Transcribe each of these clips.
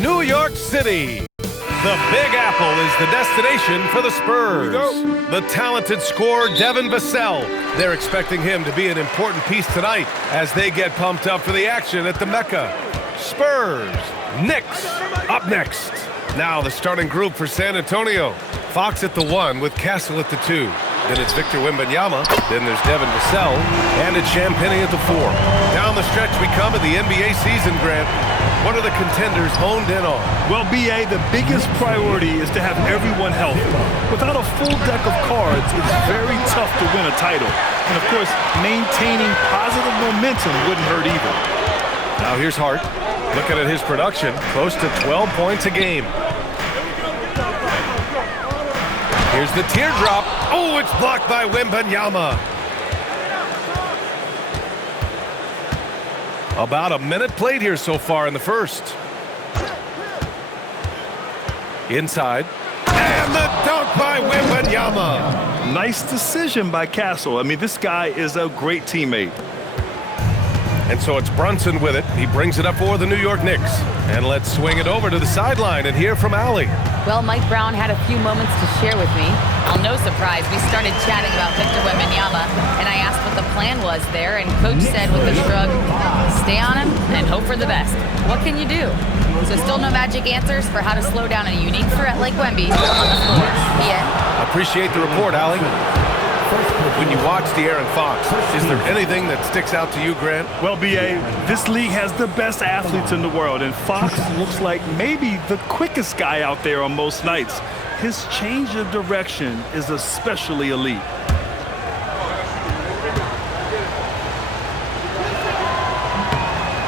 New York City. The Big Apple is the destination for the Spurs. The talented scorer Devin Vassell. They're expecting him to be an important piece tonight as they get pumped up for the action at the Mecca. Spurs, Knicks up next. Now the starting group for San Antonio. Fox at the 1 with Castle at the 2. Then it's Victor Wembanyama. Then there's Devin Vassell. And it's Champagnie at the 4. Down the stretch we come of the NBA season, Grant. What are the contenders honed in on? Well, B.A., the biggest priority is to have everyone healthy. Without a full deck of cards, it's very tough to win a title. And, of course, maintaining positive momentum wouldn't hurt either. Now here's Hart. Looking at his production, close to 12 points a game. Here's the teardrop. Oh, it's blocked by Wembanyama. About a minute played here so far in the first. Inside. And the dunk by Wembanyama. Nice decision by Castle. I mean, this guy is a great teammate. And so it's Brunson with it. He brings it up for the New York Knicks. And let's swing it over to the sideline and hear from Allie. Well, Mike Brown had a few moments to share with me. Well, no surprise, we started chatting about Victor Wembanyama, and I asked what the plan was there, and Coach said with a shrug, stay on him and hope for the best. What can you do? So still no magic answers for how to slow down a unique threat like Wemby on the floor. Yeah. Appreciate the report, Allie. When you watch De'Aaron Fox, is there anything that sticks out to you, Grant? Well, B.A., this league has the best athletes in the world, and Fox looks like maybe the quickest guy out there on most nights. His change of direction is especially elite.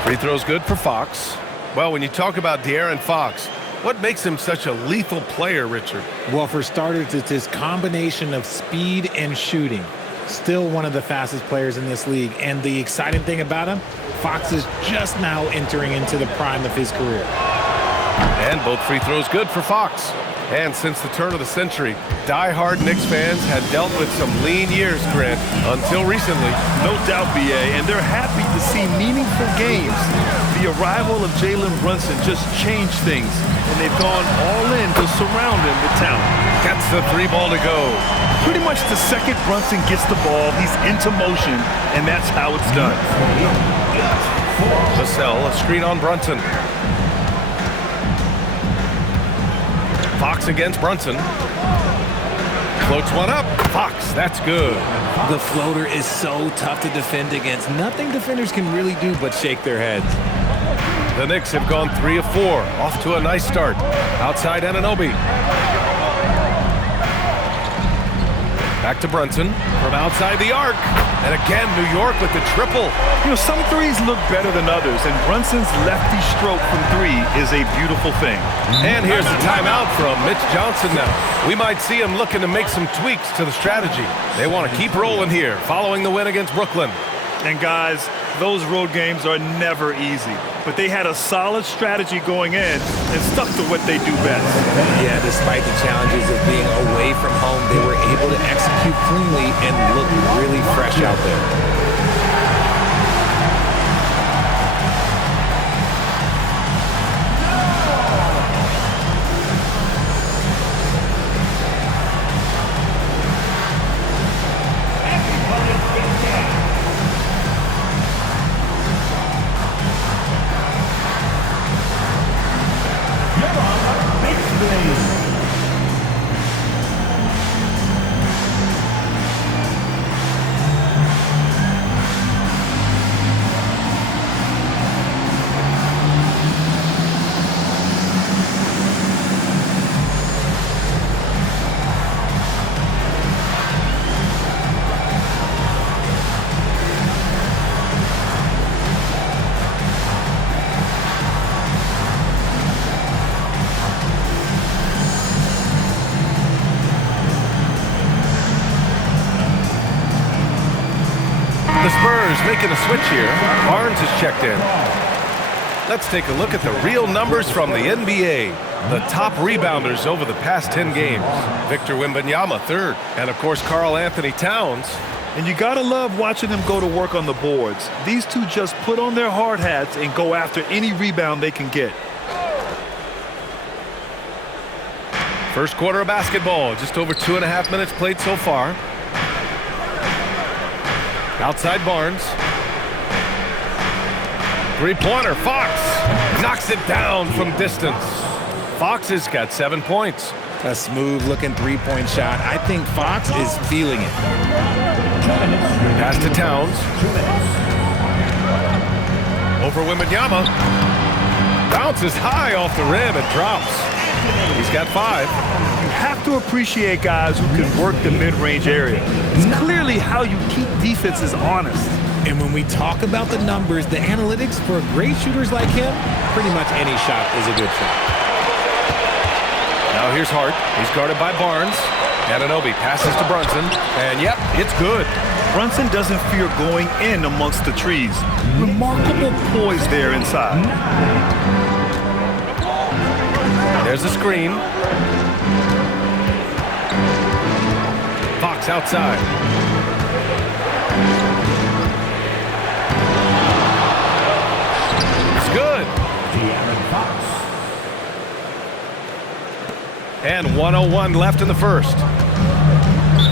Free throw's good for Fox. Well, when you talk about De'Aaron Fox, what makes him such a lethal player, Richard? Well, for starters, it's his combination of speed and shooting. Still one of the fastest players in this league. And the exciting thing about him, Fox is just now entering into the prime of his career. And both free throws good for Fox. And since the turn of the century, die-hard Knicks fans had dealt with some lean years, Grant, until recently. No doubt, B.A., and they're happy to see meaningful games. The arrival of Jalen Brunson just changed things, and they've gone all in to surround him with talent. Gets the 3 ball to go. Pretty much the second Brunson gets the ball, he's into motion, and that's how it's done. Vassell, a screen on Brunson. Fox against Brunson. Floats one up. Fox, that's good. The floater is so tough to defend against. Nothing defenders can really do but shake their heads. The Knicks have gone 3 of 4. Off to a nice start. Outside Anunoby. Back to Brunson from outside the arc. And again, New York with the triple. You know, some threes look better than others, and Brunson's lefty stroke from 3 is a beautiful thing. And here's the timeout from Mitch Johnson now. We might see him looking to make some tweaks to the strategy. They want to keep rolling here following the win against Brooklyn. And guys, those road games are never easy. But they had a solid strategy going in and stuck to what they do best. Yeah, despite the challenges of being away from home, they were able to execute cleanly and look really fresh out there. The Spurs making a switch here. Barnes is checked in. Let's take a look at the real numbers from the NBA. The top rebounders over the past 10 games. Victor Wembanyama, 3rd. And, of course, Karl Anthony Towns. And you gotta love watching them go to work on the boards. These two just put on their hard hats and go after any rebound they can get. First quarter of basketball, just over 2.5 minutes played so far. Outside Barnes. Three-pointer, Fox knocks it down from distance. Fox has got 7 points. A smooth-looking three-point shot. I think Fox is feeling it. Pass to Towns. Over Wembanyama. Bounces high off the rim and drops. He's got 5. You have to appreciate guys who can work the mid-range area. It's clearly how you keep defenses honest. And when we talk about the numbers, the analytics for great shooters like him, pretty much any shot is a good shot. Now here's Hart. He's guarded by Barnes. Anunoby passes to Brunson. And yep, it's good. Brunson doesn't fear going in amongst the trees. Remarkable poise there inside. There's a screen. Fox outside. It's good. And 1:01 left in the first.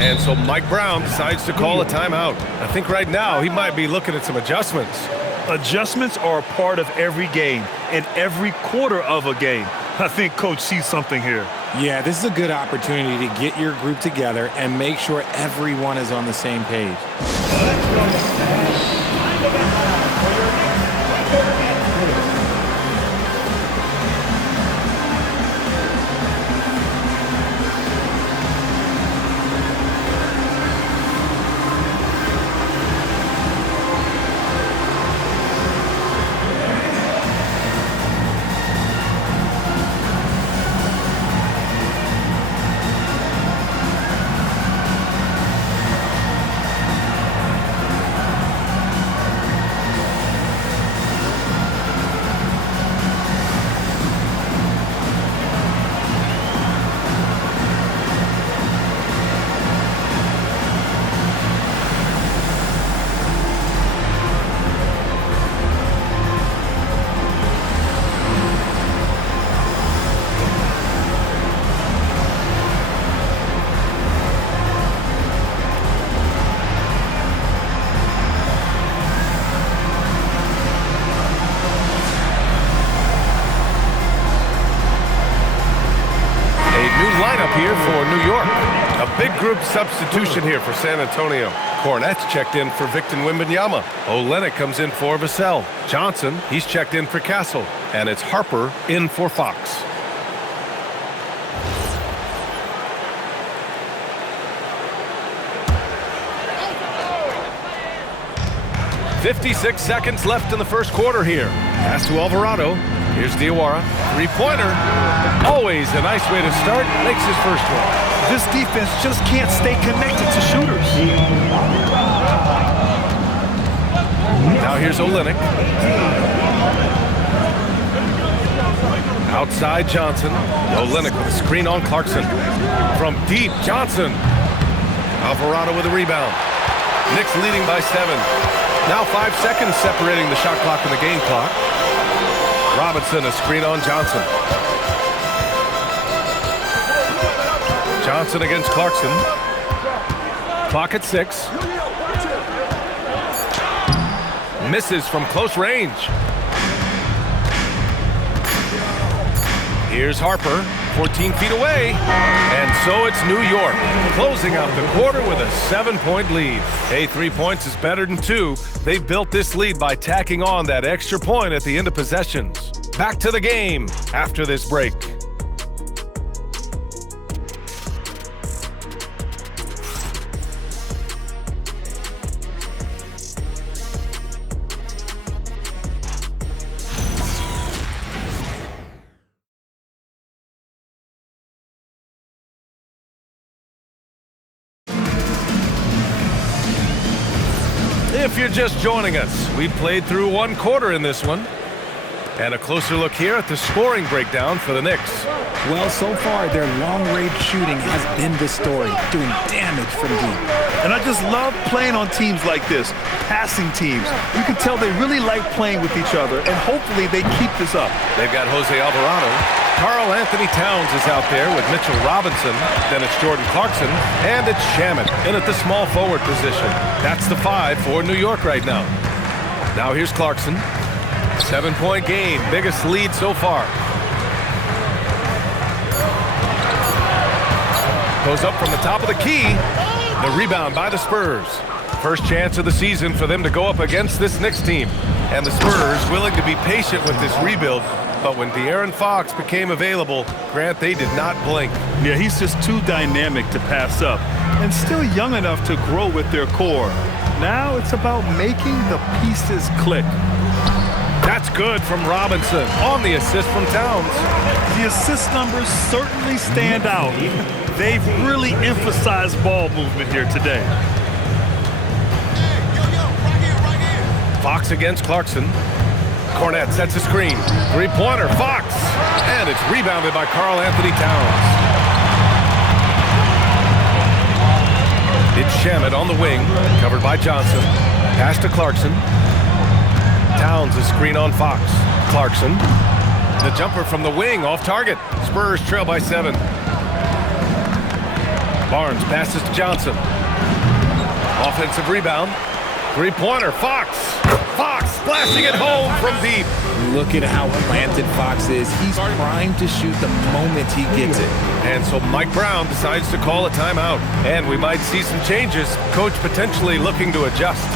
And so Mike Brown decides to call a timeout. I think right now he might be looking at some adjustments. Adjustments are a part of every game and every quarter of a game. I think Coach sees something here. Yeah, this is a good opportunity to get your group together and make sure everyone is on the same page. Here for New York. A big group substitution here for San Antonio. Cornette's checked in for Victor Wembanyama. Olynyk comes in for Vassell. Johnson, he's checked in for Castle. And it's Harper in for Fox. .56 seconds left in the first quarter here. Pass to Alvarado. Here's Diawara. Three-pointer. Always a nice way to start. Makes his first one. This defense just can't stay connected to shooters. Now here's Olynyk. Outside Johnson. Olynyk with a screen on Clarkson. From deep, Johnson. Alvarado with a rebound. Knicks leading by 7. Now 5 seconds separating the shot clock and the game clock. Robinson, a screen on Johnson. Johnson against Clarkson. Clock at 6. Misses from close range. Here's Harper, 14 feet away. And so it's New York, closing out the quarter with a 7-point lead. Hey, 3 points is better than 2. They've built this lead by tacking on that extra point at the end of possessions. Back to the game after this break. If you're just joining us, we've played through 1 quarter in this one. And a closer look here at the scoring breakdown for the Knicks. Well, so far, their long-range shooting has been the story, doing damage from deep. And I just love playing on teams like this, passing teams. You can tell they really like playing with each other, and hopefully they keep this up. They've got Jose Alvarado. Karl Anthony Towns is out there with Mitchell Robinson. Then it's Jordan Clarkson, and it's Shamet in at the small forward position. That's the 5 for New York right now. Now here's Clarkson. 7-point game, biggest lead so far. Goes up from the top of the key. The rebound by the Spurs. First chance of the season for them to go up against this Knicks team. And the Spurs willing to be patient with this rebuild. But when De'Aaron Fox became available, Grant, they did not blink. Yeah, he's just too dynamic to pass up and still young enough to grow with their core. Now it's about making the pieces click. That's good from Robinson on the assist from Towns. The assist numbers certainly stand out. They've really emphasized ball movement here today. Fox against Clarkson. Kornet sets a screen. Three-pointer, Fox. And it's rebounded by Karl Anthony Towns. It's Shamet on the wing, covered by Johnson. Pass to Clarkson. Towns, a screen on Fox. Clarkson. The jumper from the wing, off target. Spurs trail by 7. Barnes passes to Johnson. Offensive rebound. Three-pointer, Fox. Fox splashing it home from deep. Look at how planted Fox is. He's primed to shoot the moment he gets it. And so Mike Brown decides to call a timeout. And we might see some changes. Coach potentially looking to adjust.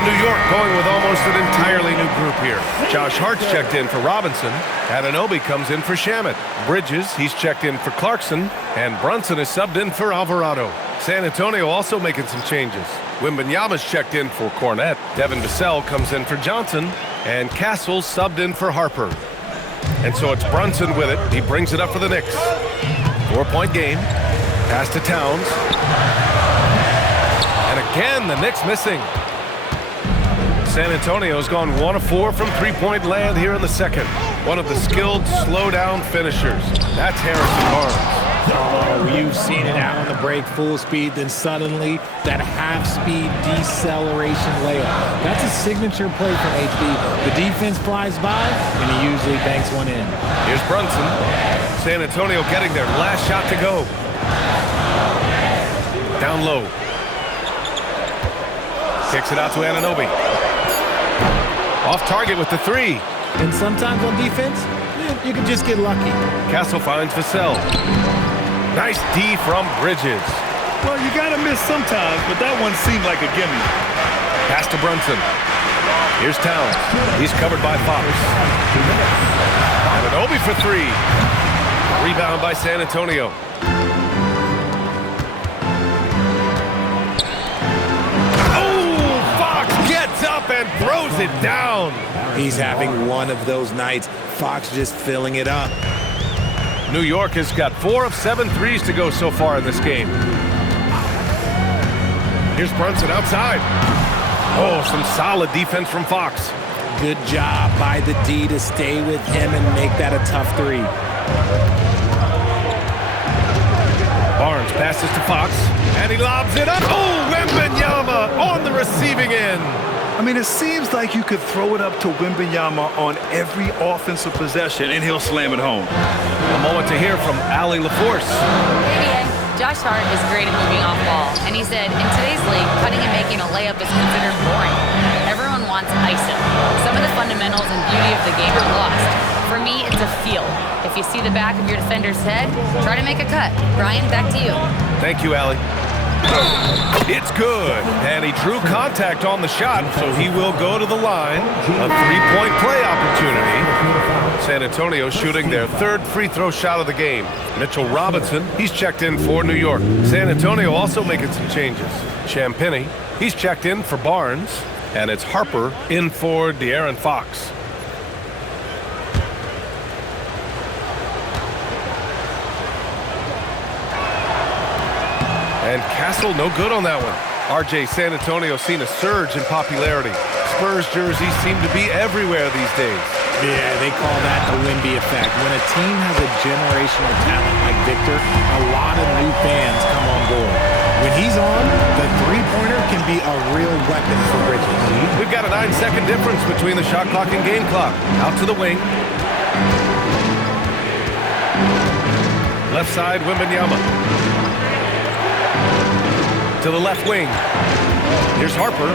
New York going with almost an entirely new group here. Josh Hart's checked in for Robinson. Anunoby comes in for Shamet. Bridges, he's checked in for Clarkson. And Brunson is subbed in for Alvarado. San Antonio also making some changes. Wembanyama's checked in for Kornet. Devin Vassell comes in for Johnson. And Castle's subbed in for Harper. And so it's Brunson with it. He brings it up for the Knicks. 4-point game. Pass to Towns. And again, the Knicks missing. San Antonio's gone 1 of 4 from three-point land here in the second. One of the skilled, slow-down finishers. That's Harrison Barnes. Oh, you've seen it out on the break, full speed, then suddenly that half-speed deceleration layup. That's a signature play from HB. The defense flies by, and he usually banks one in. Here's Brunson. San Antonio getting their last shot to go. Down low. Kicks it out to Anunoby. Off target with the 3. And sometimes on defense, you can just get lucky. Castle finds Vassell. Nice D from Bridges. Well, you got to miss sometimes, but that one seemed like a gimme. Pass to Brunson. Here's Towns. He's covered by Fox. Anunoby for 3. Rebound by San Antonio. Up and throws it down. He's having one of those nights. Fox just filling it up. New York has got 4 of 7 threes to go so far in this game. Here's Brunson outside. Oh, some solid defense from Fox. Good job by the D to stay with him and make that a tough 3. Barnes passes to Fox, and he lobs it up. Oh, Wembanyama on the receiving end. I mean, it seems like you could throw it up to Wembanyama on every offensive possession, and he'll slam it home. A moment to hear from Allie LaForce. ABA, Josh Hart is great at moving off ball, and he said, in today's league, cutting and making a layup is considered boring. Everyone wants ISO. Some of the fundamentals and beauty of the game are lost. For me, it's a feel. If you see the back of your defender's head, try to make a cut. Brian, back to you. Thank you, Allie. It's good, and he drew contact on the shot, so he will go to the line. A three-point play opportunity. San Antonio shooting their third free throw shot of the game. Mitchell Robinson, he's checked in for New York. San Antonio also making some changes. Champagnie, he's checked in for Barnes, and it's Harper in for De'Aaron Fox. And Castle, no good on that one. RJ, San Antonio seen a surge in popularity. Spurs jerseys seem to be everywhere these days. Yeah, they call that the Wemby effect. When a team has a generational talent like Victor, a lot of new fans come on board. When he's on, the three-pointer can be a real weapon for Bridges. We've got a 9-second difference between the shot clock and game clock. Out to the wing. Left side, Wembanyama. To the left wing. Here's Harper.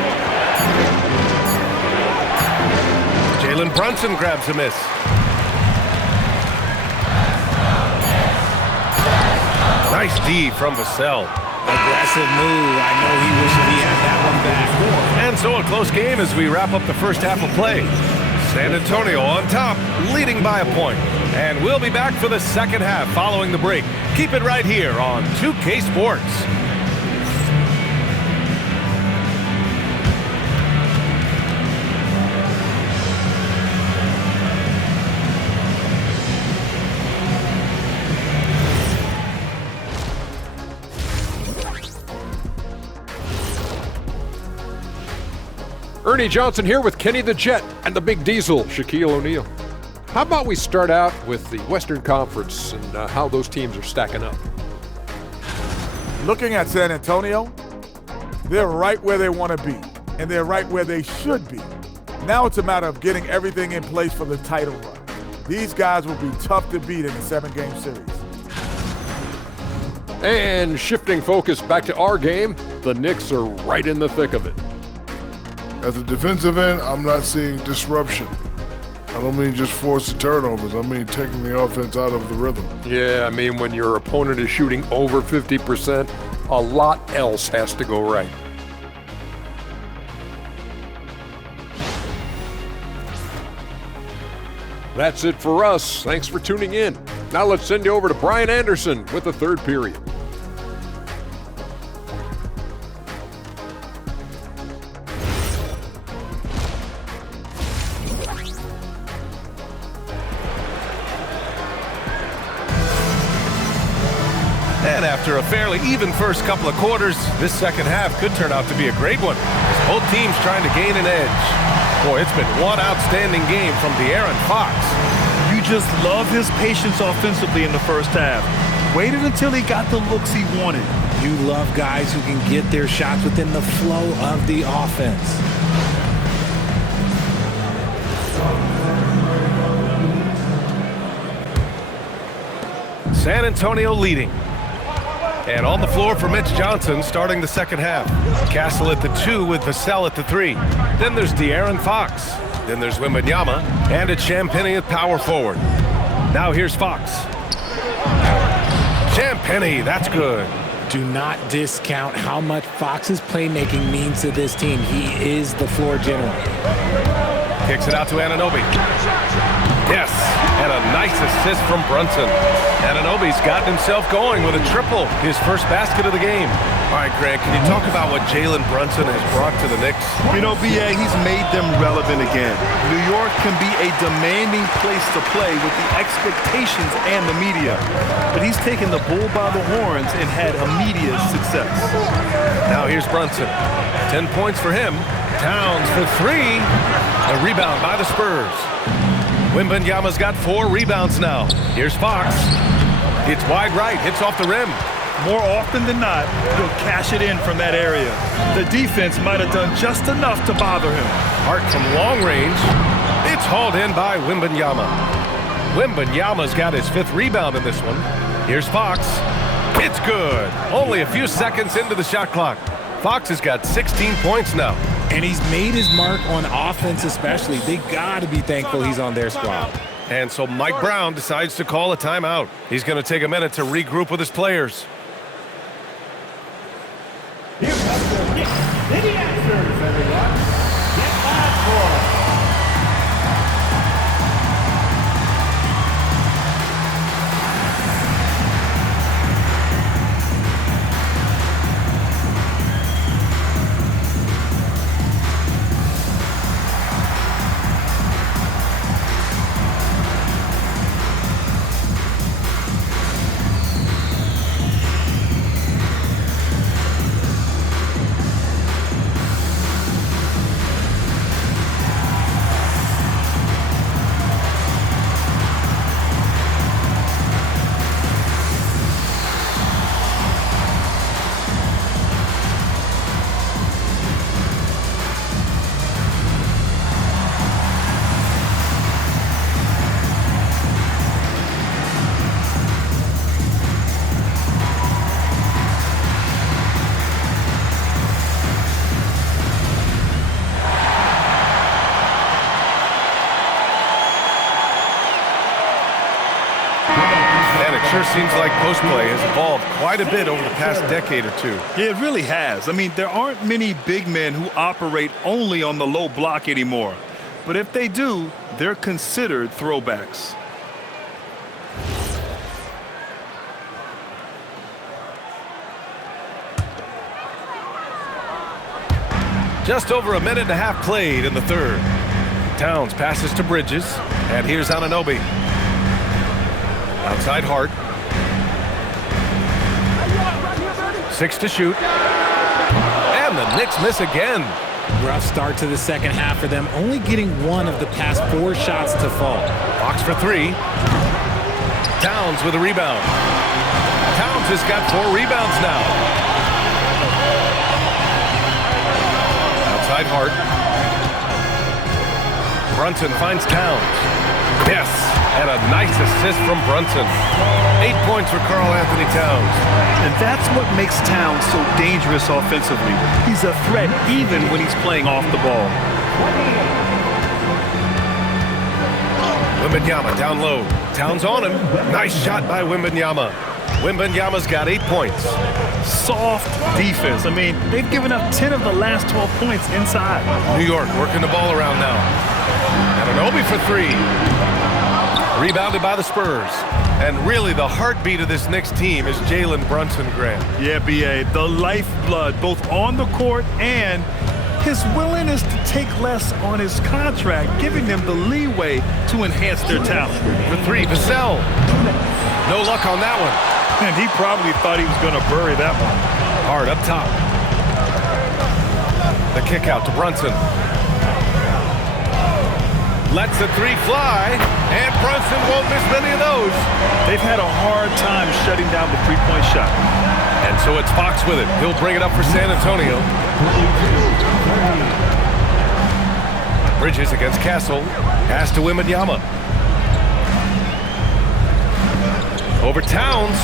Jalen Brunson grabs a miss. Nice D from Vassell. Aggressive move. I know he wishes he had that one back. And so a close game as we wrap up the first half of play. San Antonio on top, leading by a point. And we'll be back for the second half following the break. Keep it right here on 2K Sports. Ernie Johnson here with Kenny the Jet and the Big Diesel, Shaquille O'Neal. How about we start out with the Western Conference and how those teams are stacking up? Looking at San Antonio, they're right where they want to be, and they're right where they should be. Now it's a matter of getting everything in place for the title run. These guys will be tough to beat in a 7-game series. And shifting focus back to our game, the Knicks are right in the thick of it. At the defensive end, I'm not seeing disruption. I don't mean just forced turnovers. I mean taking the offense out of the rhythm. Yeah, I mean when your opponent is shooting over 50%, a lot else has to go right. That's it for us. Thanks for tuning in. Now let's send you over to Brian Anderson with the third period. And after a fairly even first couple of quarters, this second half could turn out to be a great one. Both teams trying to gain an edge. Boy, it's been one outstanding game from De'Aaron Fox. You just love his patience offensively in the first half. Waited until he got the looks he wanted. You love guys who can get their shots within the flow of the offense. San Antonio leading. And on the floor for Mitch Johnson starting the second half. Castle at the 2 with Vassell at the 3. Then there's De'Aaron Fox. Then there's Wembanyama. And it's Champagnie at power forward. Now here's Fox. Champagnie, that's good. Do not discount how much Fox's playmaking means to this team. He is the floor general. Kicks it out to Anunoby. Yes, and a nice assist from Brunson. Anunoby's gotten himself going with a triple, his first basket of the game. All right, Grant, can you talk about what Jalen Brunson has brought to the Knicks? You know, BA, he's made them relevant again. New York can be a demanding place to play with the expectations and the media. But he's taken the bull by the horns and had immediate success. Now here's Brunson. 10 points for him. Towns for 3. A rebound by the Spurs. Wembanyama's got 4 rebounds now. Here's Fox. It's wide right, hits off the rim. More often than not, he'll cash it in from that area. The defense might have done just enough to bother him. Hart from long range. It's hauled in by Wembanyama. Wembanyama's got his 5th rebound in this one. Here's Fox. It's good. Only a few seconds into the shot clock. Fox has got 16 points now. And he's made his mark on offense especially. They got to be thankful he's on their squad. And so Mike Brown decides to call a timeout. He's going to take a minute to regroup with his players. Here comes the Knicks City Answers, everyone. Get live for Sure seems like post play has evolved quite a bit over the past decade or two. Yeah, it really has. I mean, there aren't many big men who operate only on the low block anymore. But if they do, they're considered throwbacks. Just over a minute and a half played in the third. Towns passes to Bridges, and here's Anunoby. Outside Hart. 6 to shoot. And the Knicks miss again. Rough start to the second half for them, only getting 1 of the past 4 shots to fall. Fox for 3. Towns with a rebound. Towns has got 4 rebounds now. Outside Hart. Brunson finds Towns. Yes, and a nice assist from Brunson. 8 points for Karl-Anthony Towns. And that's what makes Towns so dangerous offensively. He's a threat even when he's playing off the ball. Wembanyama down low. Towns on him. Nice shot by Wembanyama. Wembanyama's got 8 points. Soft defense. I mean, they've given up 10 of the last 12 points inside. New York working the ball around now. Anunoby for 3. Rebounded by the Spurs. And really the heartbeat of this Knicks team is Jalen Brunson, Grant. Yeah, B.A., the lifeblood both on the court and his willingness to take less on his contract, giving them the leeway to enhance their talent. For 3, Vassell. No luck on that one. And he probably thought he was going to bury that one. Hard up top. The kick out to Brunson. Lets the 3 fly, and Brunson won't miss many of those. They've had a hard time shutting down the three-point shot. And so it's Fox with it. He'll bring it up for San Antonio. Bridges against Castle. Pass to Wembanyama. Over Towns,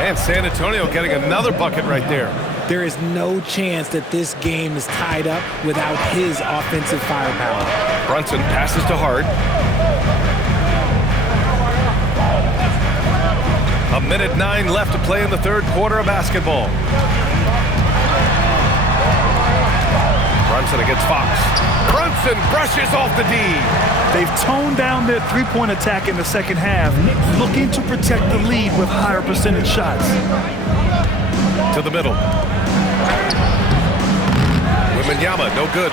and San Antonio getting another bucket right there. There is no chance that this game is tied up without his offensive firepower. Brunson passes to Hart. A minute 9 left to play in the third quarter of basketball. Brunson against Fox. Brunson brushes off the D. They've toned down their three-point attack in the second half, looking to protect the lead with higher percentage shots. To the middle. Wembanyama, no good.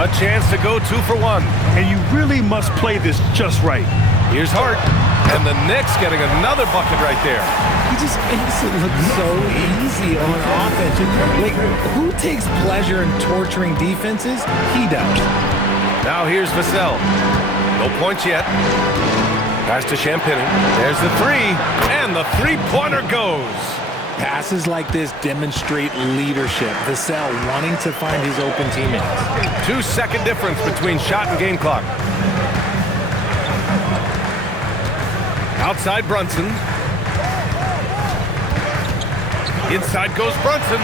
A chance to go 2 for 1. And you really must play this just right. Here's Hart. And the Knicks getting another bucket right there. He just makes it look so easy on offense. Like, who takes pleasure in torturing defenses? He does. Now here's Vassell. No points yet. Pass to Champagnie. There's the three, and the three-pointer goes. Passes like this demonstrate leadership. Vassell wanting to find his open teammates. 2-second difference between shot and game clock. Outside Brunson. Inside goes Brunson.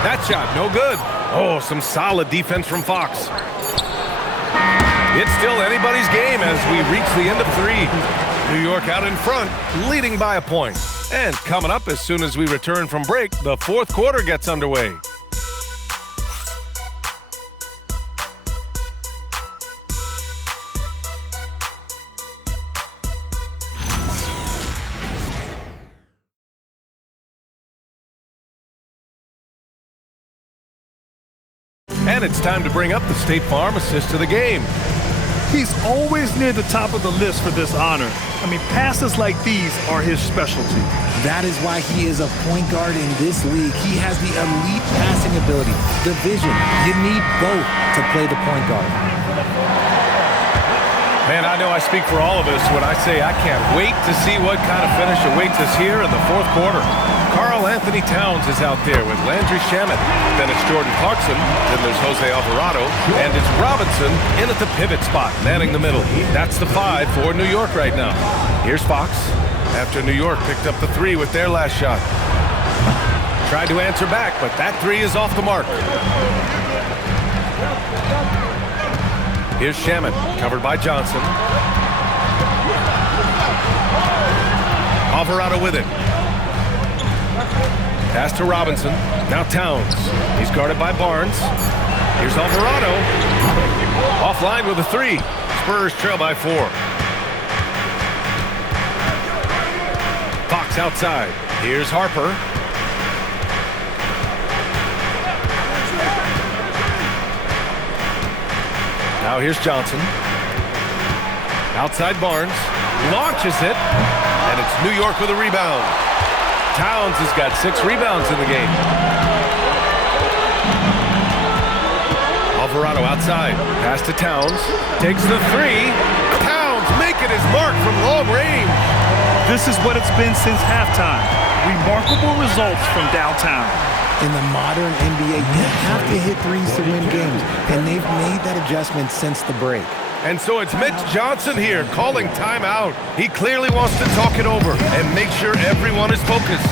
That shot, no good. Oh, some solid defense from Fox. It's still anybody's game as we reach the end of 3. New York out in front, leading by a point. And coming up as soon as we return from break, the fourth quarter gets underway. And it's time to bring up the State Farm assist to the game. He's always near the top of the list for this honor. I mean, passes like these are his specialty. That is why he is a point guard in this league. He has the elite passing ability, the vision. You need both to play the point guard. Man, I know I speak for all of us when I say I can't wait to see what kind of finish awaits us here in the fourth quarter. Karl Anthony Towns is out there with Landry Shamet. Then it's Jordan Clarkson. Then there's Jose Alvarado. And it's Robinson in at the pivot spot, manning the middle. That's the 5 for New York right now. Here's Fox after New York picked up the 3 with their last shot. Tried to answer back, but that 3 is off the mark. Here's Shamet, covered by Johnson. Alvarado with it. Pass to Robinson. Now Towns. He's guarded by Barnes. Here's Alvarado. Offline with a 3. Spurs trail by 4. Fox outside. Here's Harper. Now here's Johnson. Outside Barnes. Launches it. And it's New York with a rebound. Towns has got 6 rebounds in the game. Alvarado outside. Pass to Towns. Takes the 3. Towns making his mark from long range. This is what it's been since halftime. Remarkable results from downtown. In the modern NBA, you have to hit threes to win games, and they've made that adjustment since the break. And so it's Mitch Johnson here calling timeout. He clearly wants to talk it over and make sure everyone is focused.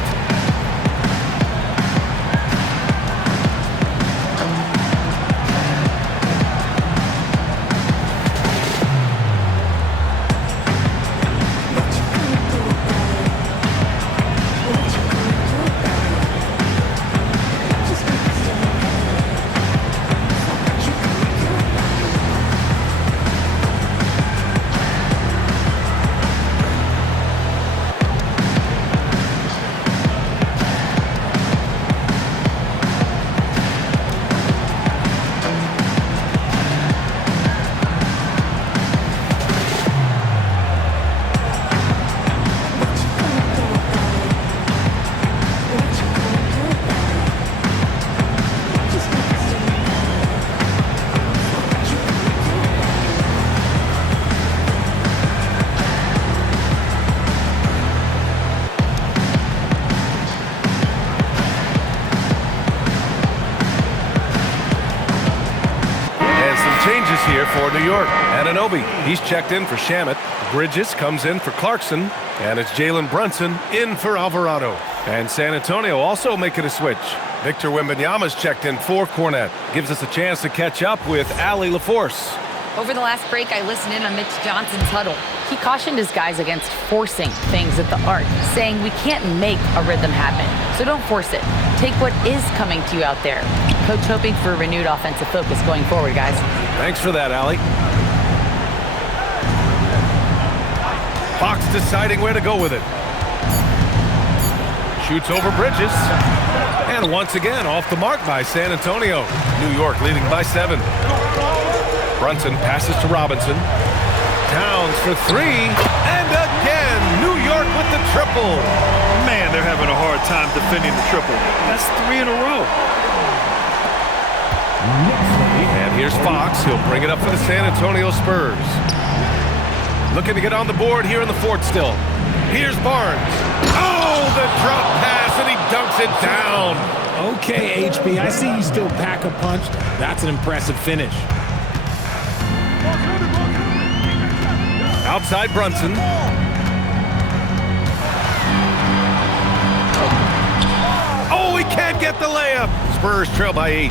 Here for New York. Anunoby, he's checked in for Shamet. Bridges comes in for Clarkson. And it's Jalen Brunson in for Alvarado. And San Antonio also making a switch. Victor Wembanyama's checked in for Cornette. Gives us a chance to catch up with Allie LaForce. Over the last break, I listened in on Mitch Johnson's huddle. He cautioned his guys against forcing things at the arc, saying we can't make a rhythm happen, so don't force it. Take what is coming to you out there. Coach hoping for a renewed offensive focus going forward, guys. Thanks for that, Allie. Fox deciding where to go with it. Shoots over Bridges. And once again, off the mark by San Antonio. New York leading by 7. Brunson passes to Robinson. Towns for 3. And again, New York with the triple. Man, they're having a hard time defending the triple. That's 3 in a row. And here's Fox. He'll bring it up for the San Antonio Spurs. Looking to get on the board here in the fourth still. Here's Barnes. Oh, the drop pass, and he dunks it down. Okay, HB, I see you still pack a punch. That's an impressive finish. Outside Brunson. Oh, he can't get the layup. Spurs trail by 8.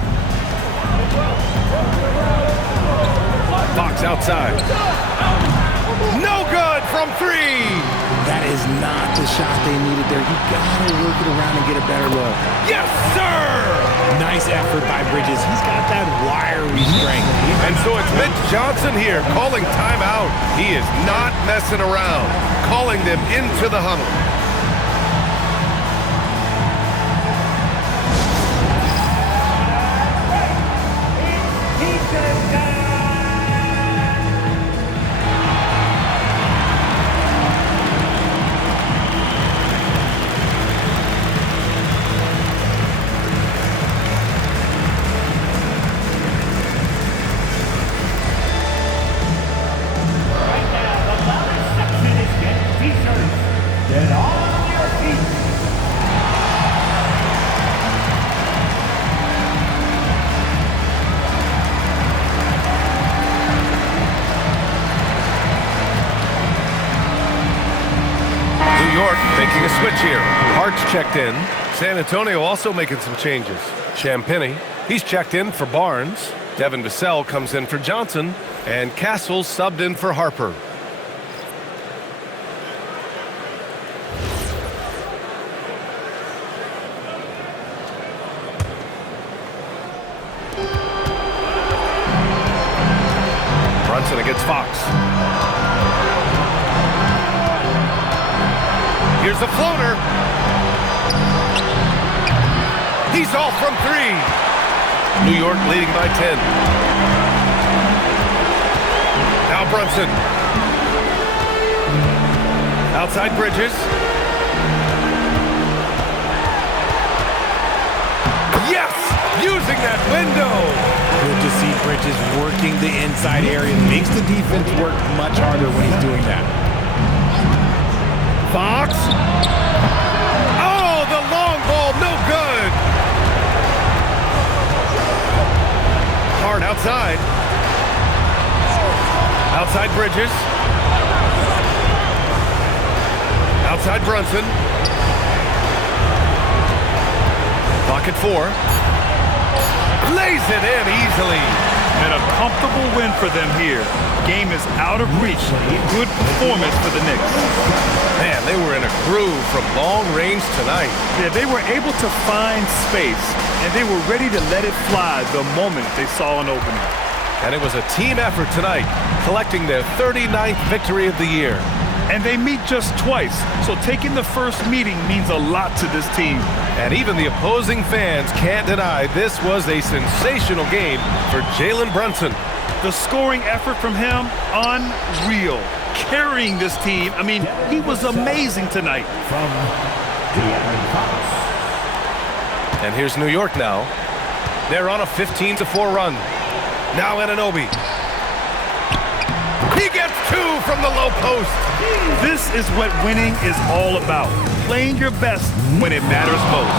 Fox outside. No good from 3. That is not the shot they needed there. You gotta work it around and get a better look. Yes, sir! Nice effort by Bridges. He's got that wiry strength. And so it's Mitch Johnson here calling timeout. He is not messing around. Calling them into the huddle. Making a switch here. Hart's checked in. San Antonio also making some changes. Champagnie, he's checked in for Barnes. Devin Vassell comes in for Johnson. And Castle subbed in for Harper. Brunson against Fox. Here's the floater. He's off from 3. New York leading by 10. Now Brunson. Outside Bridges. Yes! Using that window. Good to see Bridges working the inside area. Makes the defense work much harder when he's doing that. Fox. Oh, the long ball, no good. Hard outside. Outside Bridges. Outside Brunson. Clock at 4. Lays it in easily. And a comfortable win for them here. Game is out of reach. Good performance for the Knicks. Man, they were in a groove from long range tonight. Yeah, they were able to find space, and they were ready to let it fly the moment they saw an opening. And it was a team effort tonight, collecting their 39th victory of the year. And they meet just twice, so taking the first meeting means a lot to this team. And even the opposing fans can't deny this was a sensational game for Jalen Brunson. The scoring effort from him, unreal. Carrying this team, I mean, he was amazing tonight. From De'Aaron Fox. And here's New York now. They're on a 15-4 run. Now Anunoby. He gets 2 from the low post. This is what winning is all about. Playing your best when it matters most.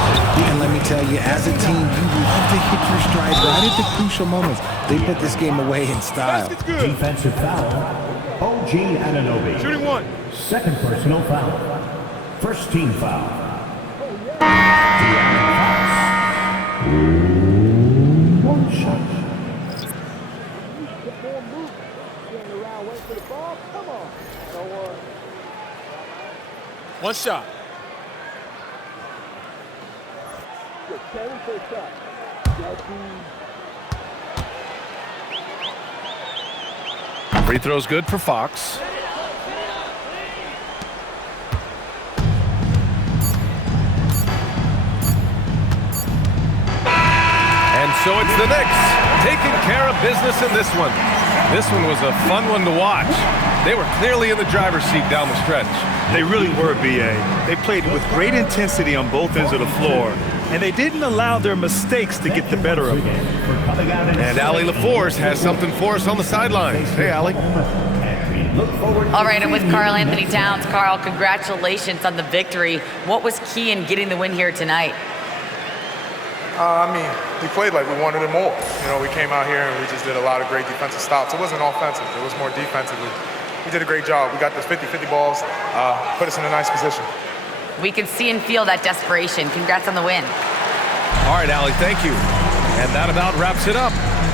And let me tell you, as a team, you love to hit your stride right at the crucial moments. They put this game away in style. Defensive foul. OG Anunoby. Shooting 1. Second personal foul. First team foul. De'Aaron Fox. One shot. One shot. Free throw's good for Fox. And so it's the Knicks taking care of business in this one. This one was a fun one to watch. They were clearly in the driver's seat down the stretch. They really were, B.A. They played with great intensity on both ends of the floor, and they didn't allow their mistakes to get the better of them. And Allie LaForce has something for us on the sidelines. Hey, Allie. look forward to All right, I'm with seeing Karl you Anthony next Towns. Karl, congratulations on the victory. What was key in getting the win here tonight? We played like we wanted it more. We came out here and we just did a lot of great defensive stops. It wasn't offensive. It was more defensively. We did a great job. We got the 50-50 balls, put us in a nice position. We can see and feel that desperation. Congrats on the win. All right, Allie, thank you. And that about wraps it up.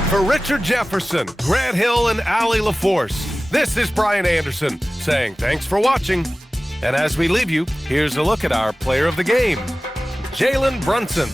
For Richard Jefferson, Grant Hill, and Allie LaForce, this is Brian Anderson saying thanks for watching. And as we leave you, here's a look at our player of the game, Jalen Brunson.